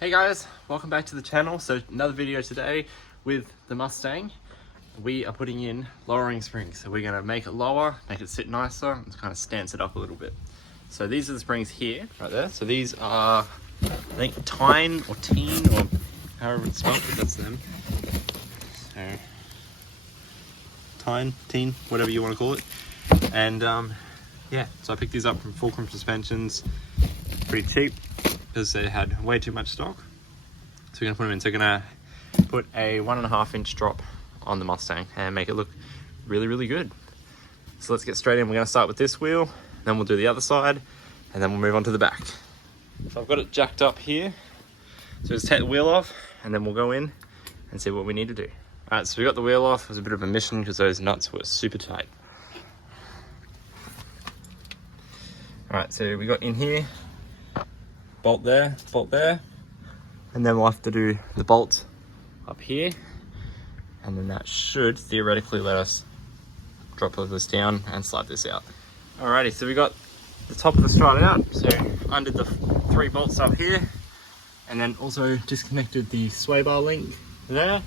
Hey guys, welcome back to the channel. So another video today with the Mustang. We are putting in lowering springs. So we're gonna make it lower, make it sit nicer, and kind of stance it up a little bit. So these are the springs here, right there. So these are, I think, Tein or Tein, or however it's spelled, but that's them. So, Tein, whatever you want to call it. And yeah, so I picked these up from Fulcrum Suspensions, pretty cheap, because they had way too much stock. So we're gonna put them in. So we're gonna put a 1.5 inch drop on the Mustang and make it look really, really good. So let's get straight in. We're gonna start with this wheel, then we'll do the other side, and then we'll move on to the back. So I've got it jacked up here. So just take the wheel off, and then we'll go in and see what we need to do. All right, so we got the wheel off. It was a bit of a mission because those nuts were super tight. All right, so we got in here, bolt there, and then we'll have to do the bolt up here, and then that should theoretically let us drop this down and slide this out. Alrighty, so we got the top of the strut out, so undid the 3 bolts up here, and then also disconnected the sway bar link there.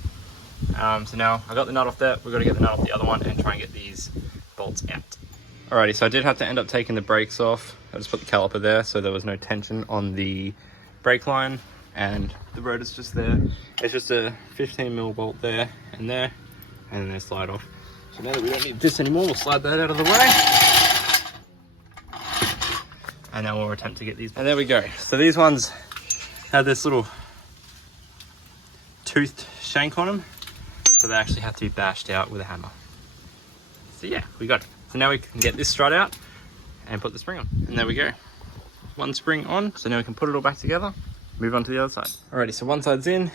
So now I got the nut off there, we've got to get the nut off the other one and try and get these bolts out. Alrighty, so I did have to end up taking the brakes off. I just put the caliper there so there was no tension on the brake line, and the rotor's just there. It's just a 15mm bolt there, and then they slide off. So now that we don't need this anymore, we'll slide that out of the way. And now we'll attempt to get these. And there we go. So these ones have this little toothed shank on them, so they actually have to be bashed out with a hammer. So yeah, we got it. So now we can get this strut out and put the spring on. And there we go. One spring on, so now we can put it all back together, move on to the other side. Alrighty, so one side's in,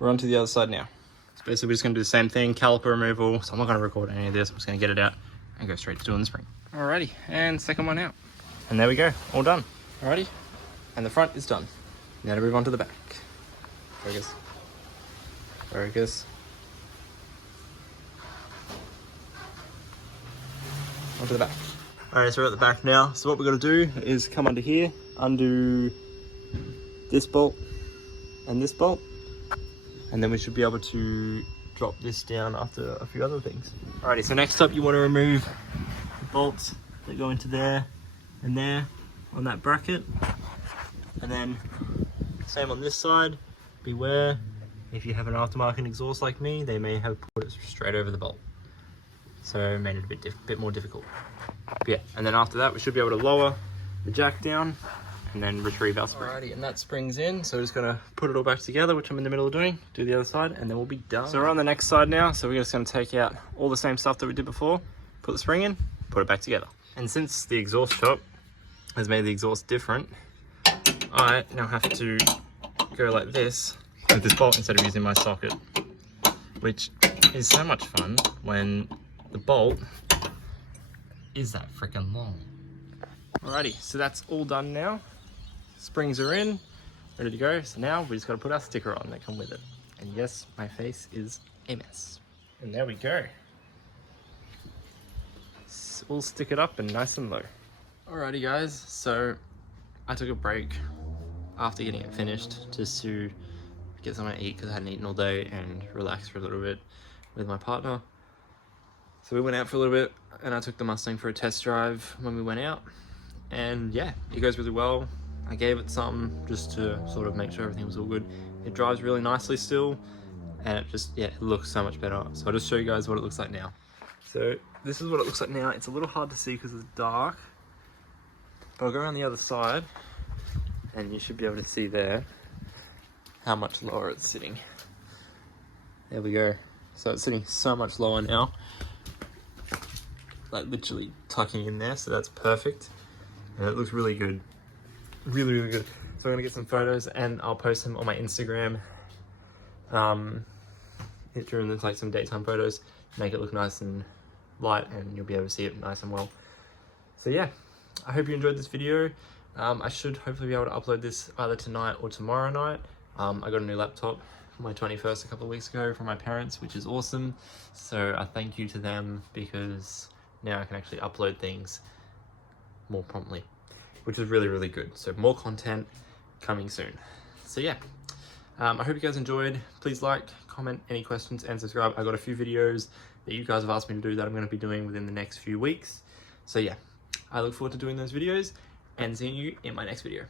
we're on to the other side now. So basically we're just gonna do the same thing, caliper removal, so I'm not gonna record any of this, I'm just gonna get it out and go straight to doing the spring. Alrighty, and second one out. And there we go, all done. Alrighty, and the front is done. Now to move on to the back. Focus. Onto the back. Alright, so we're at the back now. So what we're going to do is come under here, undo this bolt and this bolt, and then we should be able to drop this down after a few other things. Alrighty, so next up you want to remove the bolts that go into there and there on that bracket, and then same on this side. Beware, if you have an aftermarket exhaust like me, they may have put it straight over the bolt, so it made it a bit more difficult. But yeah, and then after that we should be able to lower the jack down and then retrieve our spring. Alrighty, and that spring's in, so we're just gonna put it all back together, which I'm in the middle of doing, do the other side, and then we'll be done. So we're on the next side now, so we're just gonna take out all the same stuff that we did before, put the spring in, put it back together. And since the exhaust shop has made the exhaust different, I now have to go like this with this bolt instead of using my socket, which is so much fun when the bolt is that freaking long. Alrighty, so that's all done now. Springs are in, ready to go. So now we just gotta put our sticker on that come with it. And yes, my face is a mess. And there we go. We'll stick it up and nice and low. Alrighty guys, so I took a break after getting it finished just to get something to eat because I hadn't eaten all day and relax for a little bit with my partner. So we went out for a little bit and I took the Mustang for a test drive when we went out. And yeah, it goes really well. I gave it some just to sort of make sure everything was all good. It drives really nicely still, and it just, yeah, it looks so much better. So I'll just show you guys what it looks like now. So this is what it looks like now. It's a little hard to see because it's dark, but I'll go around the other side and you should be able to see there how much lower it's sitting. There we go. So it's sitting so much lower now, like literally tucking in there, so that's perfect. And it looks really good. Really, really good. So I'm gonna get some photos and I'll post them on my Instagram during the, like, some daytime photos, make it look nice and light, and you'll be able to see it nice and well. So yeah, I hope you enjoyed this video. I should hopefully be able to upload this either tonight or tomorrow night. I got a new laptop for my 21st a couple of weeks ago from my parents, which is awesome. So I thank you to them because now I can actually upload things more promptly, which is really, really good. So more content coming soon. So yeah, I hope you guys enjoyed. Please like, comment, any questions, and subscribe. I got a few videos that you guys have asked me to do that I'm going to be doing within the next few weeks. So yeah, I look forward to doing those videos and seeing you in my next video.